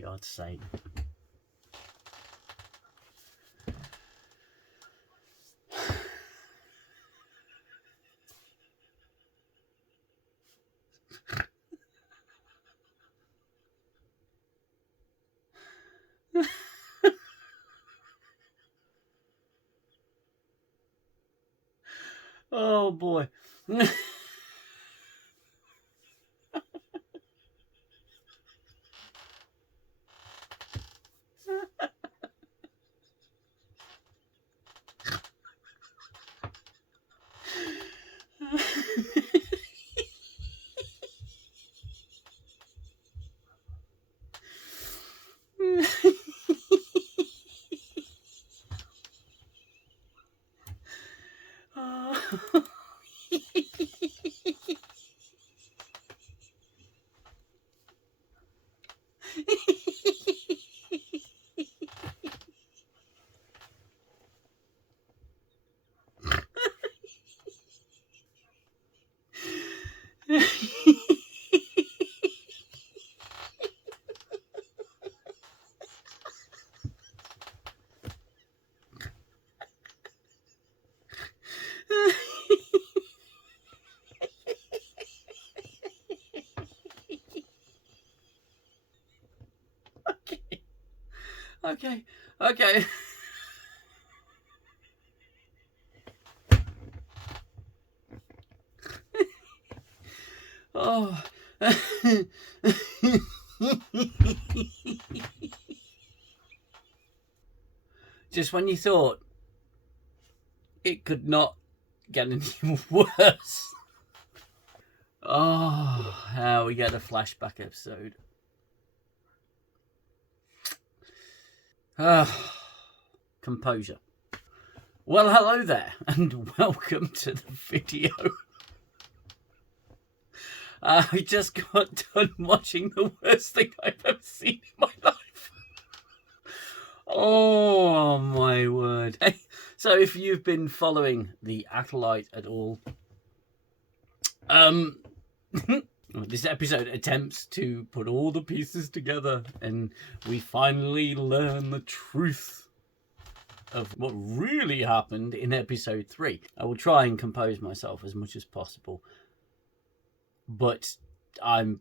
God's sake. Oh boy. Okay. Oh. Just when you thought it could not get any worse. Oh, we get a flashback episode. Composure. Well, hello there, and welcome to the video. I just got done watching the worst thing I've ever seen in my life. Oh my word. So if you've been following the Acolyte at all, this episode attempts to put all the pieces together, and we finally learn the truth of what really happened in episode 3. I will try and compose myself as much as possible, but I'm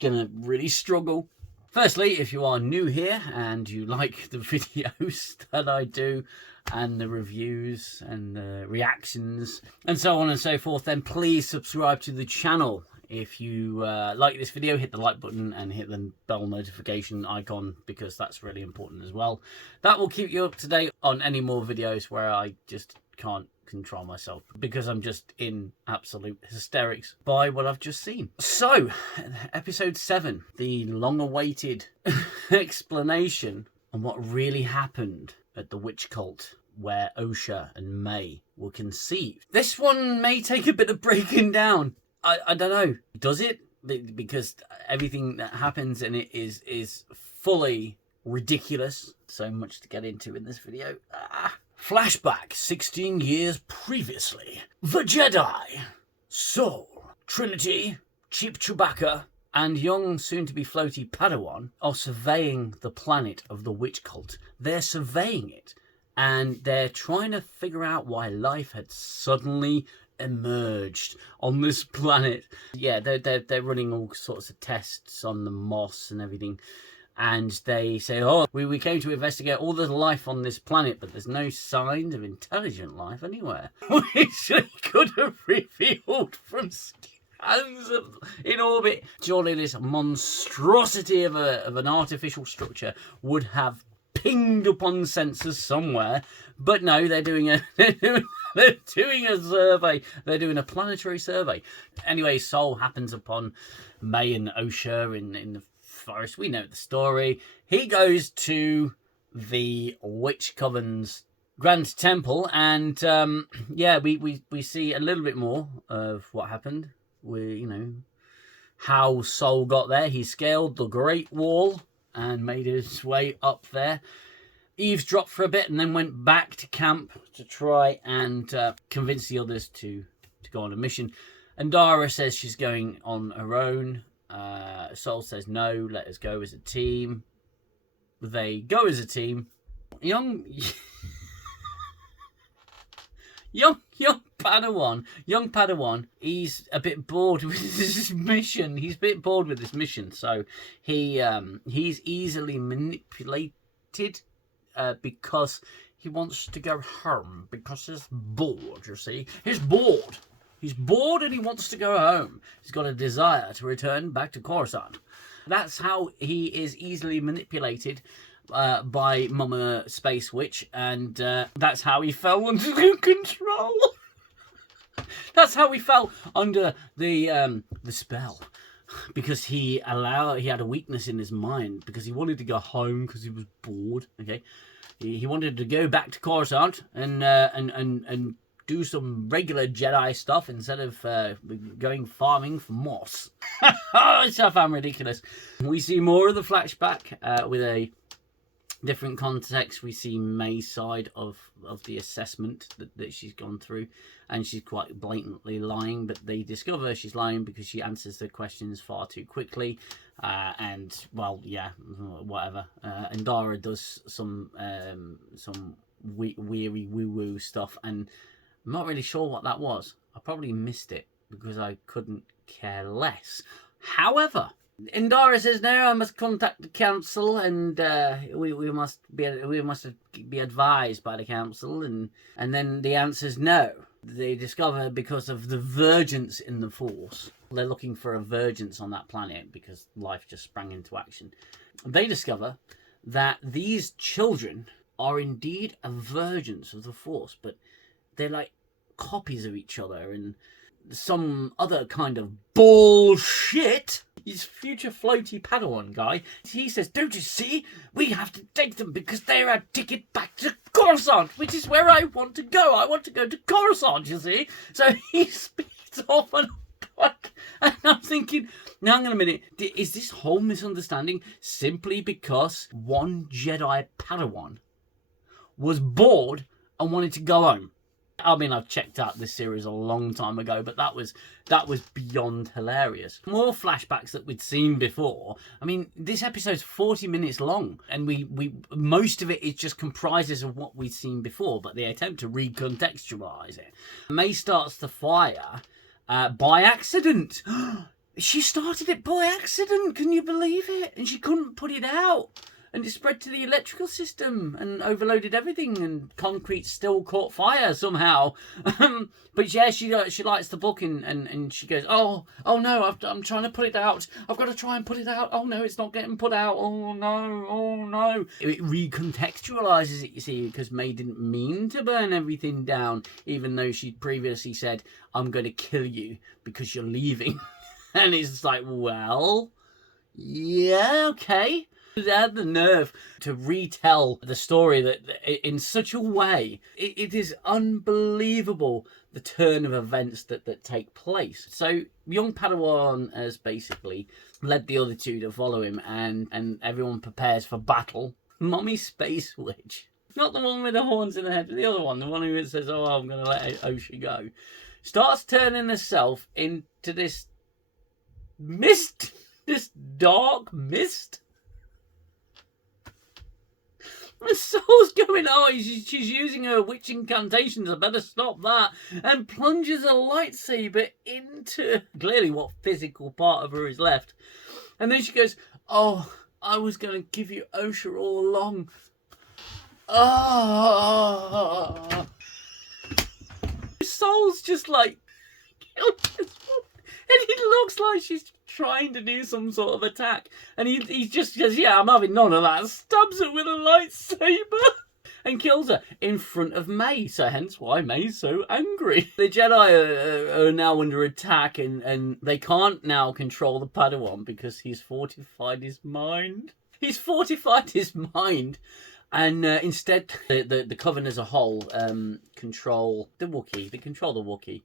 gonna really struggle. Firstly, if you are new here and you like the videos that I do and the reviews and the reactions and so on and so forth, then please subscribe to the channel. If you like this video, hit the like button and hit the bell notification icon, because that's really important as well. That will keep you up to date on any more videos where I just can't control myself because I'm just in absolute hysterics by what I've just seen. So, episode 7, the long-awaited explanation on what really happened at the witch cult where Osha and May were conceived. This one may take a bit of breaking down. I don't know. Does it? Because everything that happens in it is fully ridiculous. So much to get into in this video. Flashback 16 years previously. The Jedi, Soul, Trinity, Cheap Chewbacca, and young soon-to-be floaty Padawan are surveying the planet of the witch cult. They're surveying it, and they're trying to figure out why life had suddenly emerged on this planet. Yeah, they're running all sorts of tests on the moss and everything, and they say, oh, we came to investigate all the life on this planet, but there's no signs of intelligent life anywhere, which they could have revealed from scans in orbit. Surely this monstrosity of an artificial structure would have pinged upon sensors somewhere, but no, they're doing a survey. They're doing a planetary survey. Anyway, Sol happens upon May and Osha in the forest. We know the story. He goes to the Witch Coven's Grand Temple, and we see a little bit more of what happened. How Sol got there. He scaled the Great Wall and made his way up there, eavesdropped for a bit, and then went back to camp to try and convince the others to go on a mission. And Dara says she's going on her own. Sol says no, let us go as a team. they go as a team. Young Padawan, he's a bit bored with this mission. He's a bit bored with this mission, so he's easily manipulated because he wants to go home because he's bored. You see, he's bored. He's bored and he wants to go home. He's got a desire to return back to Coruscant. That's how he is easily manipulated by Mama Space Witch, and that's how he fell under the control. That's how he fell under the spell, because he had a weakness in his mind because he wanted to go home because he was bored. Okay, he wanted to go back to Coruscant and do some regular Jedi stuff instead of going farming for moss. I found ridiculous. We see more of the flashback with a different context. We see May's side of the assessment that she's gone through, and she's quite blatantly lying, but they discover she's lying because she answers the questions far too quickly, and well, yeah, whatever. And Dara does some weary woo-woo stuff, and I'm not really sure what that was. I probably missed it because I couldn't care less. However, Indara says, no, I must contact the council, and we must be advised by the council, and then the answer's no. They discover because of the vergence in the Force. They're looking for a vergence on that planet because life just sprang into action. They discover that these children are indeed a vergence of the Force, but they're like copies of each other and some other kind of bullshit. His future floaty Padawan guy, he says, don't you see? We have to take them because they're our ticket back to Coruscant, which is where I want to go. I want to go to Coruscant, you see? So he speeds off and I'm thinking, now hang on a minute, is this whole misunderstanding simply because one Jedi Padawan was bored and wanted to go home? I mean, I've checked out this series a long time ago, but that was beyond hilarious. More flashbacks that we'd seen before. I mean, this episode's 40 minutes long, and we most of it is just comprises of what we'd seen before, but they attempt to recontextualize it. May starts the fire by accident. She started it by accident, can you believe it? And she couldn't put it out. And it spread to the electrical system and overloaded everything, and concrete still caught fire somehow. But yeah, she lights the book and she goes, oh no, I'm trying to put it out. I've got to try and put it out. Oh no, it's not getting put out. Oh no. It recontextualizes it, you see, because May didn't mean to burn everything down, even though she'd previously said, I'm going to kill you because you're leaving. And it's like, well, yeah, okay. They had the nerve to retell the story that in such a way, it is unbelievable, the turn of events that take place. So young Padawan has basically led the other two to follow him, and everyone prepares for battle. Mommy Space Witch, not the one with the horns in the head, but the other one, the one who says, oh, I'm going to let Osha go, starts turning herself into this mist, this dark mist. The soul's going, oh, she's using her witch incantations, I better stop that. And plunges a lightsaber into clearly what physical part of her is left. And then she goes, oh, I was going to give you Osha all along. Oh. The soul's just like, and it looks like she's trying to do some sort of attack, and he just goes, yeah, I'm having none of that, stabs her with a lightsaber and kills her in front of May, so hence why May's so angry. The Jedi are now under attack, and they can't now control the Padawan because he's fortified his mind. And instead the Coven as a whole control the Wookiee. They control the Wookiee,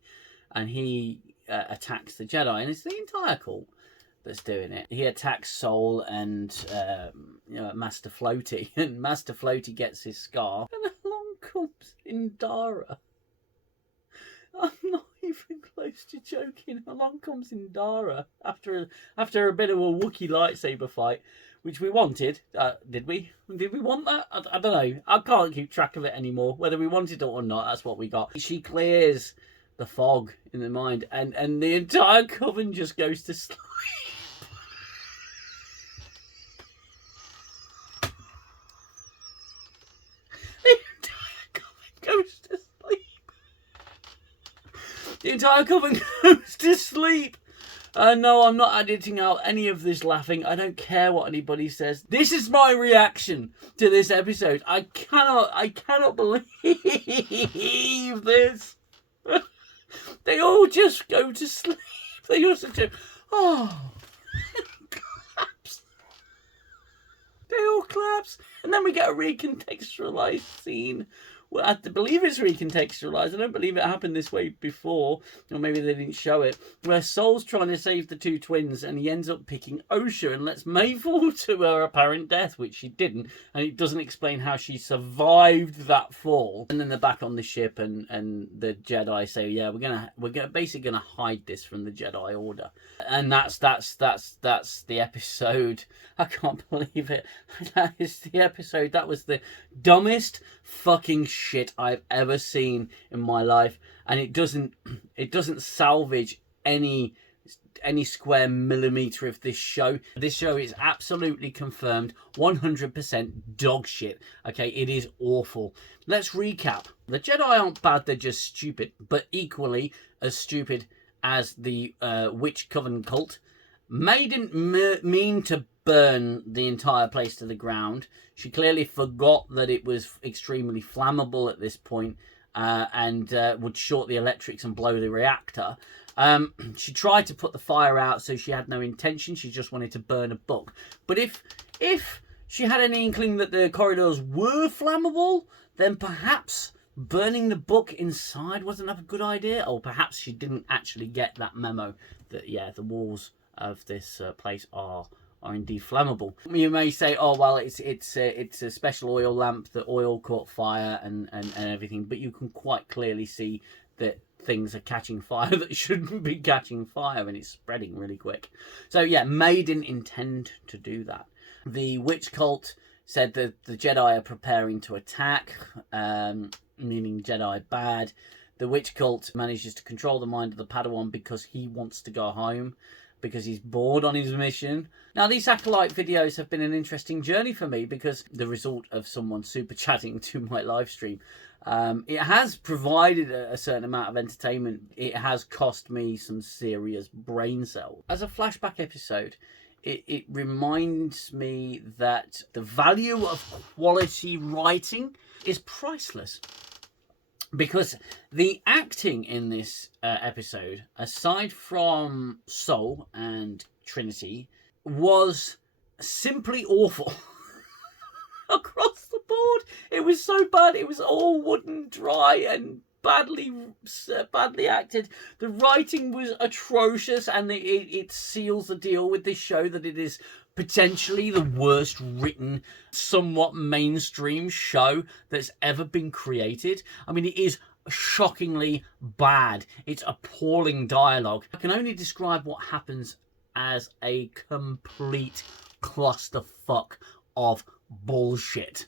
and he attacks the Jedi, and it's the entire cult that's doing it. He attacks Soul and Master Floaty, and Master Floaty gets his scar, and along comes Indara. I'm not even close to joking. Along comes Indara after a bit of a Wookiee lightsaber fight which we wanted. Did we? Did we want that? I don't know. I can't keep track of it anymore. Whether we wanted it or not, that's what we got. She clears the fog in the mind, and the entire coven just goes to sleep. The entire coven goes to sleep. No, I'm not editing out any of this laughing. I don't care what anybody says. This is my reaction to this episode. I cannot believe this. They all just go to sleep. They also do. Oh, collapse. They all collapse, and then we get a recontextualized scene. Well, I believe it's recontextualized. I don't believe it happened this way before, or maybe they didn't show it. Where Sol's trying to save the two twins, and he ends up picking Osha and lets May fall to her apparent death, which she didn't, and it doesn't explain how she survived that fall. And then they're back on the ship, and the Jedi say, "Yeah, we're basically gonna hide this from the Jedi Order," and that's the episode. I can't believe it. That is the episode. That was the dumbest fucking shit I've ever seen in my life, and it doesn't salvage any square millimeter of this show. This show is absolutely confirmed 100% dog shit. Okay, it is awful. Let's recap. The Jedi aren't bad, they're just stupid, but equally as stupid as the Witch Coven cult. May didn't mean to burn the entire place to the ground. She clearly forgot that it was extremely flammable at this point, and would short the electrics and blow the reactor. She tried to put the fire out, so she had no intention. She just wanted to burn a book. But if she had any inkling that the corridors were flammable, then perhaps burning the book inside wasn't a good idea. Or perhaps she didn't actually get that memo that, yeah, the walls of this place are indeed flammable. You may say, oh well, it's a special oil lamp, the oil caught fire and everything, but you can quite clearly see that things are catching fire that shouldn't be catching fire, and it's spreading really quick. So yeah, May didn't intend to do that. The witch cult said that the Jedi are preparing to attack, meaning Jedi bad. The witch cult manages to control the mind of the Padawan because he wants to go home, because he's bored on his mission. Now, these Acolyte videos have been an interesting journey for me because the result of someone super chatting to my live stream. It has provided a certain amount of entertainment. It has cost me some serious brain cells. As a flashback episode, it reminds me that the value of quality writing is priceless. Because the acting in this episode, aside from Sol and Trinity, was simply awful. Across the board, it was so bad. It was all wooden, dry, and badly acted. The writing was atrocious, and it seals the deal with this show that it is potentially the worst written, somewhat mainstream show that's ever been created. I mean, it is shockingly bad. It's appalling dialogue. I can only describe what happens as a complete clusterfuck of bullshit.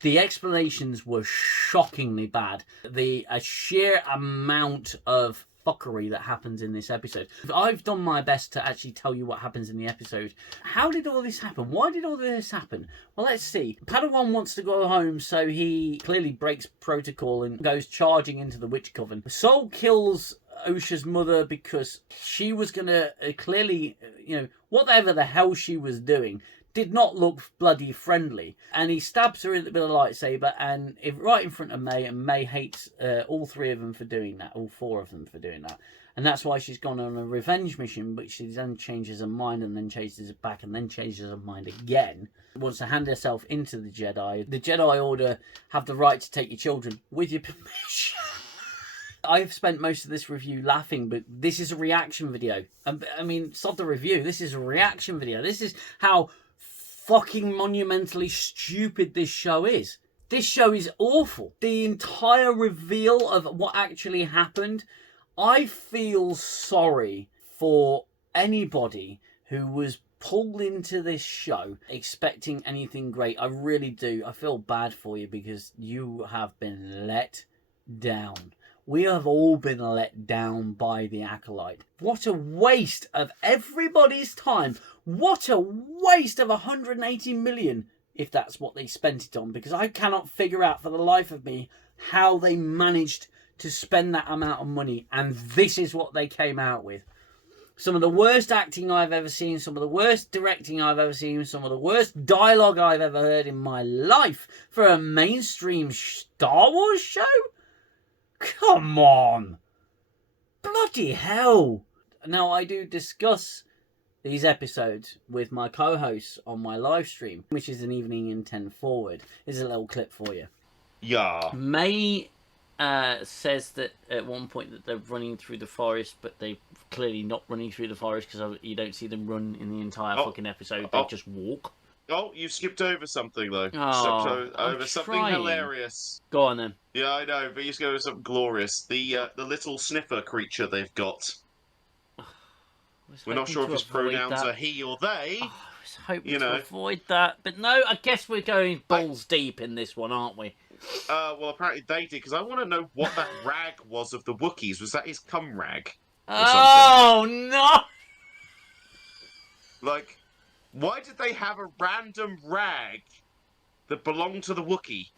The explanations were shockingly bad. The sheer amount of fuckery that happens in this episode. I've done my best to actually tell you what happens in the episode. How did all this happen? Why did all this happen? Well, let's see. Padawan wants to go home, so he clearly breaks protocol and goes charging into the Witch Coven. Sol kills Osha's mother because she was going to clearly, whatever the hell she was doing, did not look bloody friendly, and he stabs her with a lightsaber, and right in front of May, and May hates all three of them for doing that, all four of them for doing that, and that's why she's gone on a revenge mission, but she then changes her mind, and then changes it back, and then changes her mind again. Wants to hand herself into the Jedi. The Jedi Order have the right to take your children with your permission. I've spent most of this review laughing, but this is a reaction video. I mean, sod the review. This is a reaction video. This is how fucking monumentally stupid this show is. This show is awful. The entire reveal of what actually happened, I feel sorry for anybody who was pulled into this show expecting anything great. I really do. I feel bad for you because you have been let down. We have all been let down by the Acolyte. What a waste of everybody's time. What a waste of 180 million, if that's what they spent it on, because I cannot figure out for the life of me how they managed to spend that amount of money, and this is what they came out with. Some of the worst acting I've ever seen, some of the worst directing I've ever seen, some of the worst dialogue I've ever heard in my life for a mainstream Star Wars show? Come on! Bloody hell! Now, I do discuss these episodes with my co-hosts on my live stream, which is an evening in 10 forward. Here's a little clip for you. Yeah. May says that at one point that they're running through the forest, but they're clearly not running through the forest because you don't see them run in the entire fucking episode. They just walk. Oh, you skipped over something, though. Oh, over something hilarious. Go on, then. Yeah, I know, but you skipped over something glorious. The little sniffer creature they've got. We're not sure if his pronouns are he or they. Oh, I was hoping to avoid that. But no, I guess we're going balls deep in this one, aren't we? Well, apparently they did, because I want to know what that rag was of the Wookiees. Was that his cum rag? Oh, no! Like, why did they have a random rag that belonged to the Wookiee?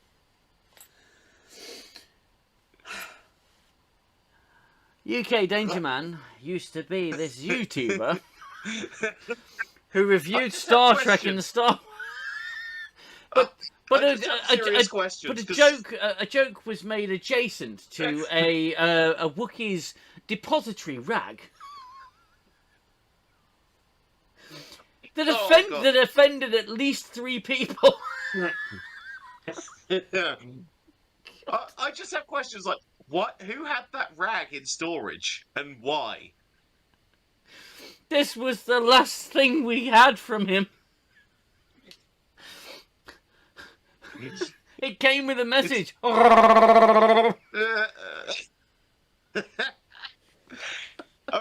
UK Danger Man used to be this YouTuber who reviewed Star Trek in the Star... But a joke was made adjacent to a Wookiee's depository rag that offended at least 3 people. I just have questions like, what? Who had that rag in storage and why? This was the last thing we had from him. It came with a message. I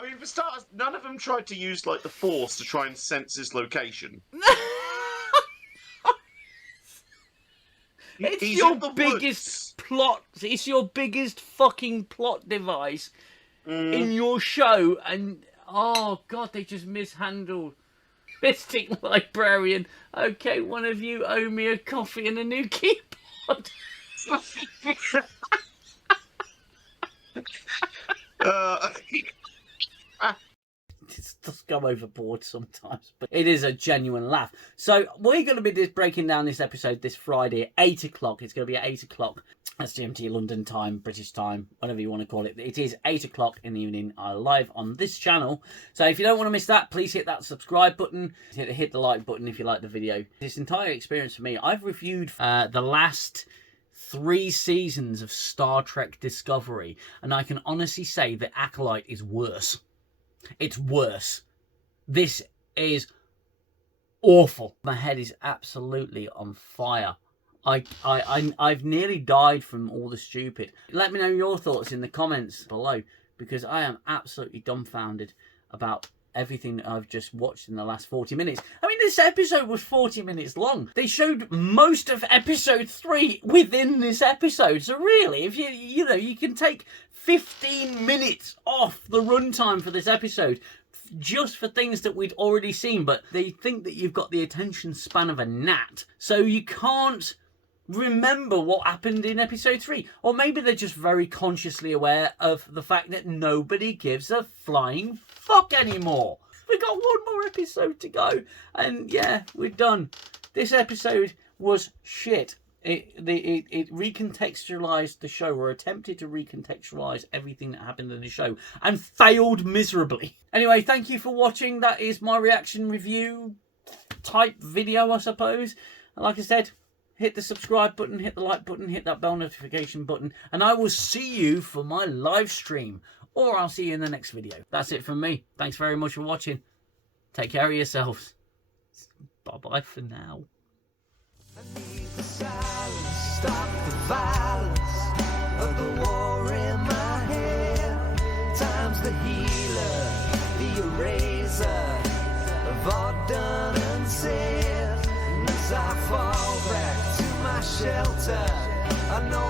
mean, for starters, none of them tried to use like the Force to try and sense his location. It's your biggest plot. It's your biggest fucking plot device in your show, and oh god, they just mishandled. Mystic Librarian. Okay, one of you owe me a coffee and a new keyboard. It does go overboard sometimes, but it is a genuine laugh. So we're going to be breaking down this episode this Friday at 8 o'clock. It's going to be at 8 o'clock. That's GMT, London time, British time, whatever you want to call it. It is 8 o'clock in the evening live on this channel. So if you don't want to miss that, please hit that subscribe button. Hit the like button if you like the video. This entire experience for me, I've reviewed the last 3 seasons of Star Trek Discovery, and I can honestly say that Acolyte is worse. It's worse. This is awful. My head is absolutely on fire. I've nearly died from all the stupid. Let me know your thoughts in the comments below, because I am absolutely dumbfounded about everything that I've just watched in the last 40 minutes. I mean, this episode was 40 minutes long. They showed most of episode 3 within this episode. So really, if you can take 15 minutes off the runtime for this episode just for things that we'd already seen, but they think that you've got the attention span of a gnat, so you can't remember what happened in episode 3. Or maybe they're just very consciously aware of the fact that nobody gives a flying fuck anymore. We've got one more episode to go, and yeah, we're done. This episode was shit. It recontextualized the show, or attempted to recontextualize everything that happened in the show, and failed miserably. Anyway, thank you for watching. That is my reaction review type video, I suppose. And like I said, hit the subscribe button, hit the like button, hit that bell notification button, and I will see you for my live stream, or I'll see you in the next video. That's it from me. Thanks very much for watching. Take care of yourselves. Bye-bye for now. I need the silence, stop the violence of the war in my head. Time's the healer, the eraser of all done. as I fall back to my shelter. I know